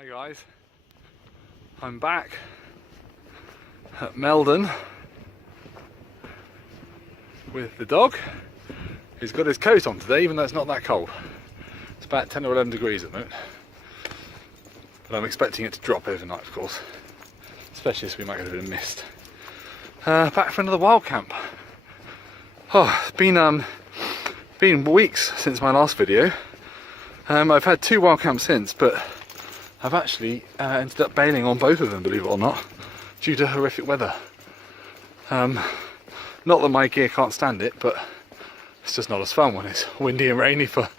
Hi guys, I'm back at Meldon with the dog, who's got his coat on today even though it's not that cold. It's about 10 or 11 degrees at the moment, but I'm expecting it to drop overnight of course, especially as we might get a bit of mist. Back for another wild camp. Oh, it's been weeks since my last video. I've had 2 wild camps since, but I've actually ended up bailing on both of them, believe it or not, due to horrific weather. Not that my gear can't stand it, but it's just not as fun when it's windy and rainy for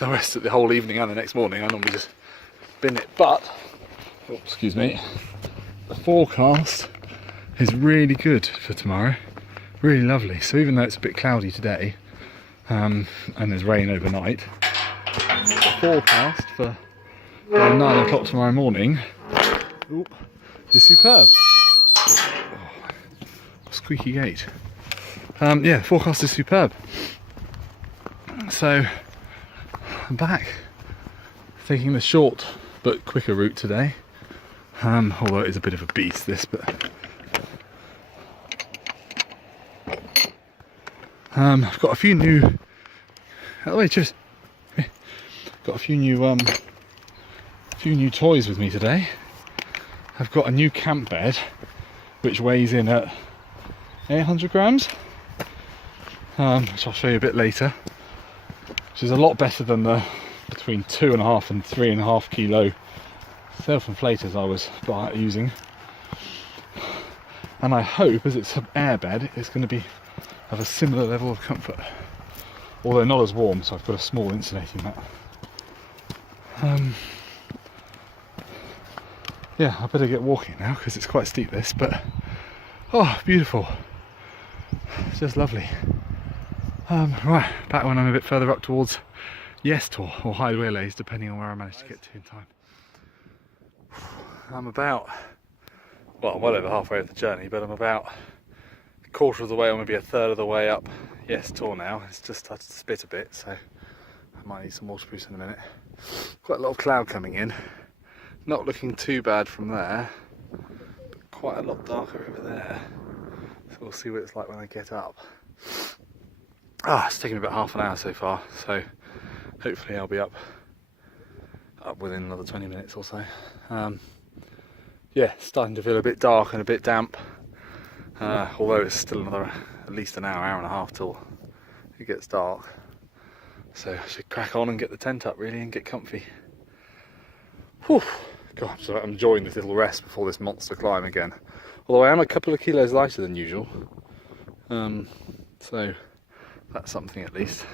the rest of the whole evening and the next morning. I normally just bin it, but, oh, excuse me, the forecast is really good for tomorrow, really lovely. So even though it's a bit cloudy today, and there's rain overnight, the forecast for 9 o'clock tomorrow morning is superb. Oh, squeaky gate. Yeah, the forecast is superb. So I'm back, taking the short but quicker route today. Although it is a bit of a beast, this, but I've got a few new. Oh wait, just got a few new toys with me today. I've got a new camp bed which weighs in at 800 grams, which I'll show you a bit later, which is a lot better than the between 2.5 and 3.5 kilo self-inflators I was using. And I hope, as it's an air bed, it's going to be of a similar level of comfort, although not as warm, so I've got a small insulating mat. Yeah, I better get walking now because it's quite steep this, but oh, beautiful. It's just lovely. Right, back when I'm a bit further up towards Yestor or Hyde Waylays, depending on where I manage to get to in time. I'm about, well, I'm well over halfway of the journey, but I'm about a quarter of the way or maybe a third of the way up Yestor now. It's just started to spit a bit, so I might need some more spruce in a minute. Quite a lot of cloud coming in. Not looking too bad from there, but quite a lot darker over there. So we'll see what it's like when I get up. It's taken about half an hour so far, so hopefully I'll be up within another 20 minutes or so. Yeah, starting to feel a bit dark and a bit damp, although it's still another at least an hour and a half till it gets dark. So I should crack on and get the tent up really and get comfy. Whew. God, so I'm enjoying this little rest before this monster climb again. Although I am a couple of kilos lighter than usual, so that's something at least.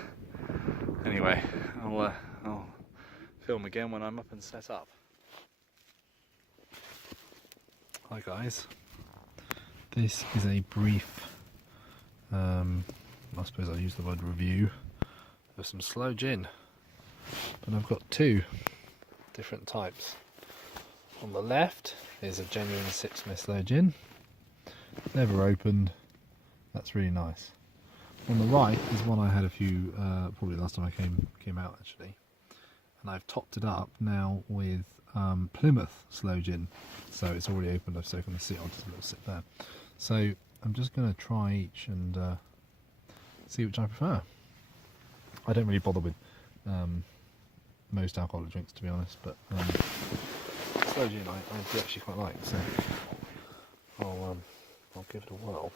Anyway, I'll film again when I'm up and set up. Hi guys, this is a brief, I suppose I'll use the word review, of some sloe gin, but I've got 2 different types. On the left is a genuine Sipsmith sloe gin, never opened, that's really nice. On the right is one I had a few, probably last time I came out actually, and I've topped it up now with Plymouth sloe gin, so it's already opened, I've taken the seat, I'll just let it sit there. So I'm just going to try each and see which I prefer. I don't really bother with most alcoholic drinks to be honest, but sloe gin I do actually quite like, so I'll give it a whirl.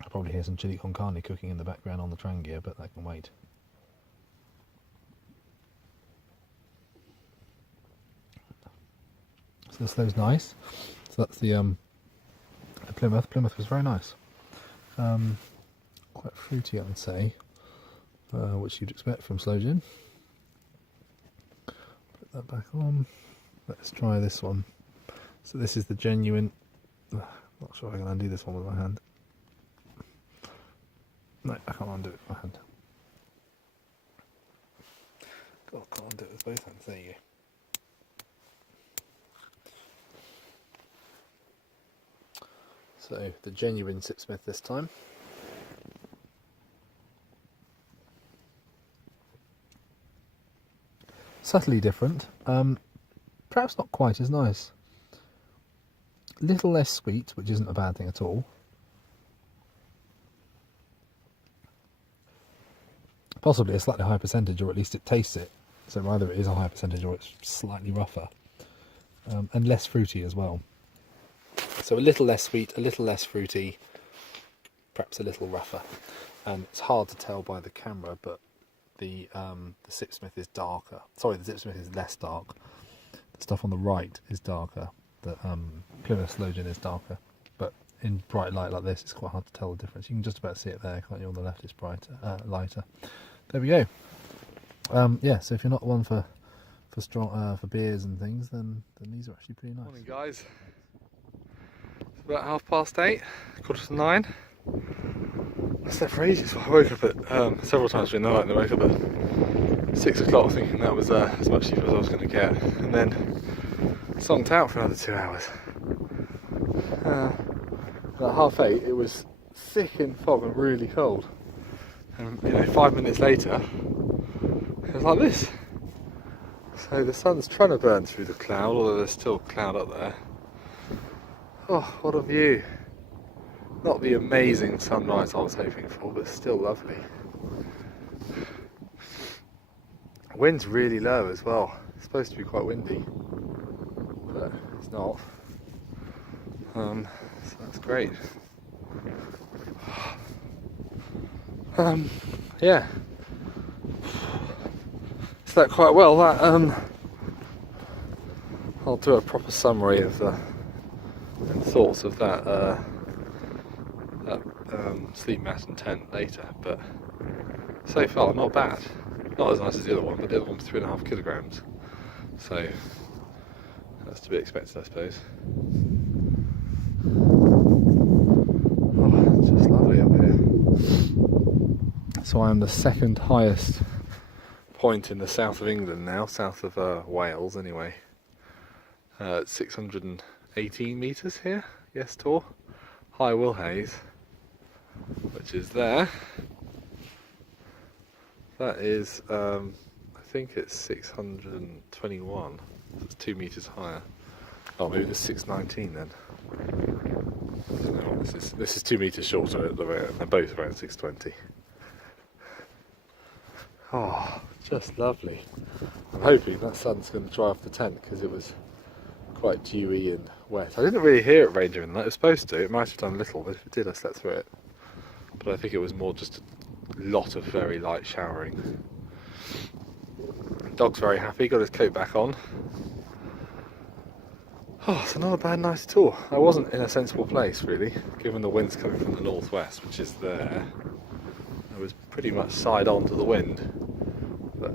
I probably hear some chili con carne cooking in the background on the tram gear, but that can wait. So the sloe's nice. So that's the Plymouth. Plymouth was very nice. Quite fruity, I would say, which you'd expect from sloe gin. Put that back on. Let's try this one. So this is the genuine. Not sure if I can undo this one with my hand. No, I can't undo it with my hand. God, I can't undo it with both hands. There you go. So the genuine Sipsmith this time. subtly different. Perhaps not quite as nice. Little less sweet, which isn't a bad thing at all. Possibly a slightly higher percentage, or at least it tastes it. So either it is a higher percentage or it's slightly rougher. And less fruity as well. So a little less sweet, a little less fruity, perhaps a little rougher. And it's hard to tell by the camera, but the Sipsmith is darker. Sorry, the Sipsmith is less dark. The stuff on the right is darker. The Plymouth Sloe Gin is darker. But in bright light like this, it's quite hard to tell the difference. You can just about see it there, can't you? On the left, it's brighter, lighter. There we go. Yeah, so if you're not one for strong for beers and things, then these are actually pretty nice. Morning, guys. It's about 8:30, 8:45. I slept for ages. I woke up at several times during the night, and I woke up at 6 o'clock thinking that was as much sleep as I was going to get, and then zonked out for another 2 hours. At 8:30, it was thick in fog and really cold, and 5 minutes later, it was like this. So the sun's trying to burn through the cloud, although there's still cloud up there. Oh, what a view! Not the amazing sunrise I was hoping for, but still lovely. Wind's really low as well. It's supposed to be quite windy, but it's not. So that's great. Yeah. Slept quite well. That I'll do a proper summary of the thoughts of that sleep mat and tent later, but so far not bad. Not as nice as the other one, but the other one was 3.5 kilograms, so that's to be expected, I suppose. Oh, it's just lovely up here. So I am the second highest point in the south of England now, south of Wales anyway. 618 metres here, yes, Tor. High Willhays, which is there. That is, I think it's 621, so it's 2 metres higher. Oh, maybe it's 619 then. I don't know what this is 2 metres shorter at the moment, they're both around 620. Oh, just lovely. I'm hoping that sun's going to dry off the tent because it was quite dewy and wet. I didn't really hear it rain during the night. It was supposed to. It might have done a little, but if it did, I slept through it. But I think it was more just a lot of very light showering. Dog's very happy, got his coat back on. Oh, it's not a bad night at all. I wasn't in a sensible place really, given the wind's coming from the northwest, which is there. I was pretty much side on to the wind, but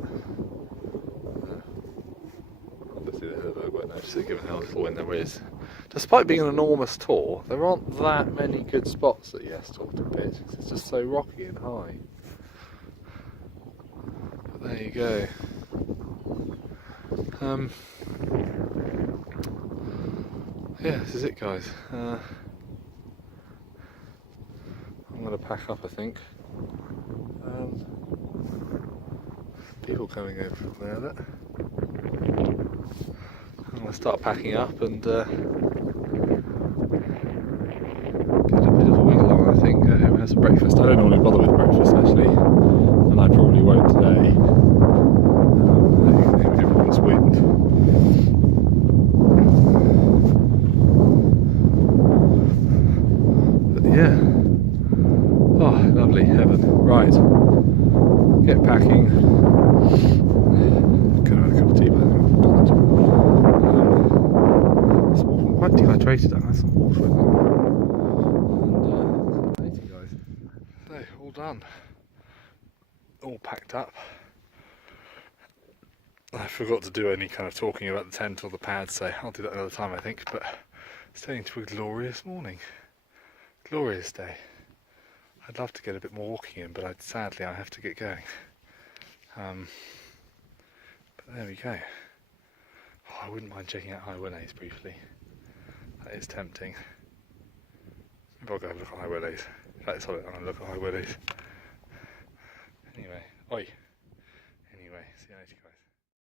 obviously the Hilleberg won't notice it given how little wind there is. Despite being an enormous tour, there aren't that many good spots at Yes Tor to pitch because it's just so rocky and high. But there you go. Yeah, this is it, guys. I'm going to pack up, I think. People coming over from there, look. I'm going to start packing up and get a bit of a wiggle on, I think. Go home and have some breakfast. I don't normally bother with breakfast, actually, and I probably won't today. I think everyone's wind. But yeah. Oh, lovely, heaven. Right. Get packing. Could have had a cup of tea, but I think I've done that. I'm quite dehydrated. I had some water, I think. And thank you guys. So, all done. All packed up. I forgot to do any kind of talking about the tent or the pad, so I'll do that another time, I think. But it's turning into a glorious morning. Glorious day. I'd love to get a bit more walking in, but sadly I have to get going. But there we go. Oh, I wouldn't mind checking out High Willhays briefly. That is tempting. Maybe I'll go have a look at High Willhays. In fact, I'm going to look at High Willhays. Anyway, oi. Anyway, see you later, guys.